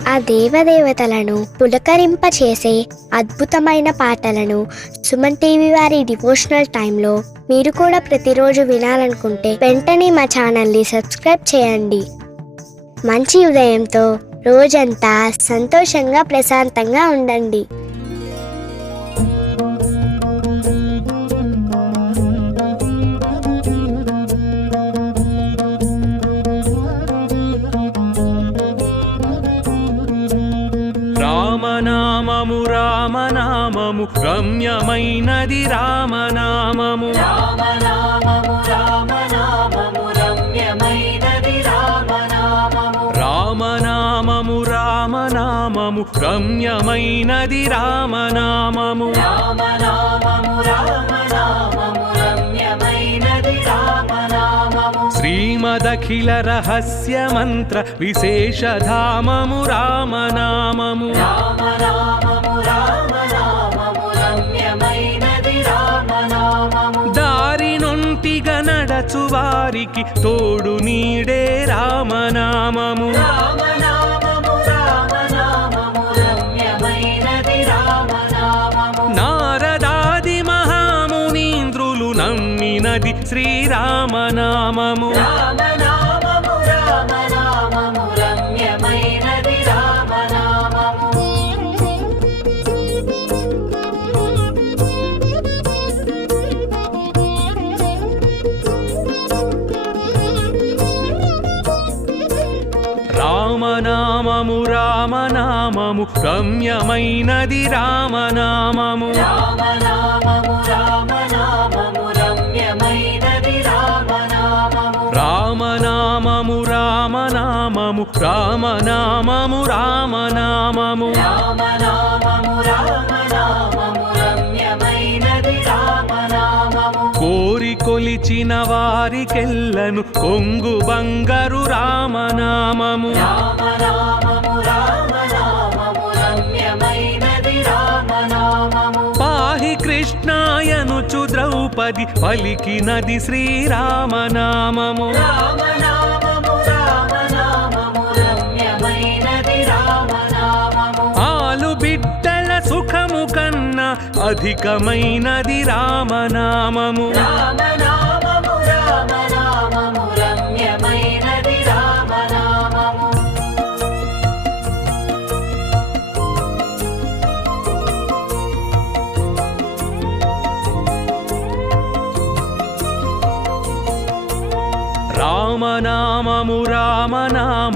ఆ దేవదేవతలను పులకరింపచేసే అద్భుతమైన పాటలను సుమన్ టీవీ వారి డివోషనల్ టైంలో మీరు కూడా ప్రతిరోజు వినాలనుకుంటే వెంటనే మా ఛానల్ని సబ్స్క్రైబ్ చేయండి. మంచి ఉదయంతో రోజంతా సంతోషంగా ప్రశాంతంగా ఉండండి. రామనామము రామనామము రమ్యమైనది రామనామము. రామనామము రామనామము రమ్యమైనది రామనామము. రామనామము రామనామము రమ్యమైనది రామనామము. రామనామము రామనామము రమ్యమైనది రామనామము. శ్రీమదఖిల రహస్య మంత్ర విశేషధామము రామనామము. రామనామము రామనామము రమ్యమైనది రామనామము. దారి నొంటిగా నడచు వారికి తోడు నీడే రామనామము. రామనామము రామనామము రమ్యమైనది రామనామము. నారదాది మహామునీంద్రులు నమ్మినది శ్రీరామనామము. రామనామము రామనామము రమ్యమైనది రామనామము. రామనామము రామనామము రమ్యమైనది రామనామము. రామనామము రామనామము రమ్యమైనది రామనామము. రామనామము రామనామము రామనామము రామనామము. రామనామము రామనామము రమ్యమైనది రామనామము. కోరి కొలిచిన వారికెల్లను కొంగు బంగారు రామనామము. రామనామము రామనామము రమ్యమైనది రామనామము. పాహి కృష్ణాయనుచు ద్రౌపది పలికినది శ్రీరామనామము. రామనామము రామనామము రమ్యమైనది రామనామము. ఆలు బిడ్డల సుఖము కన్నా అధికమైనది రామనామము. రామనామము రామనామము రమ్యమైనది రామనామము. రామనామము రామనామము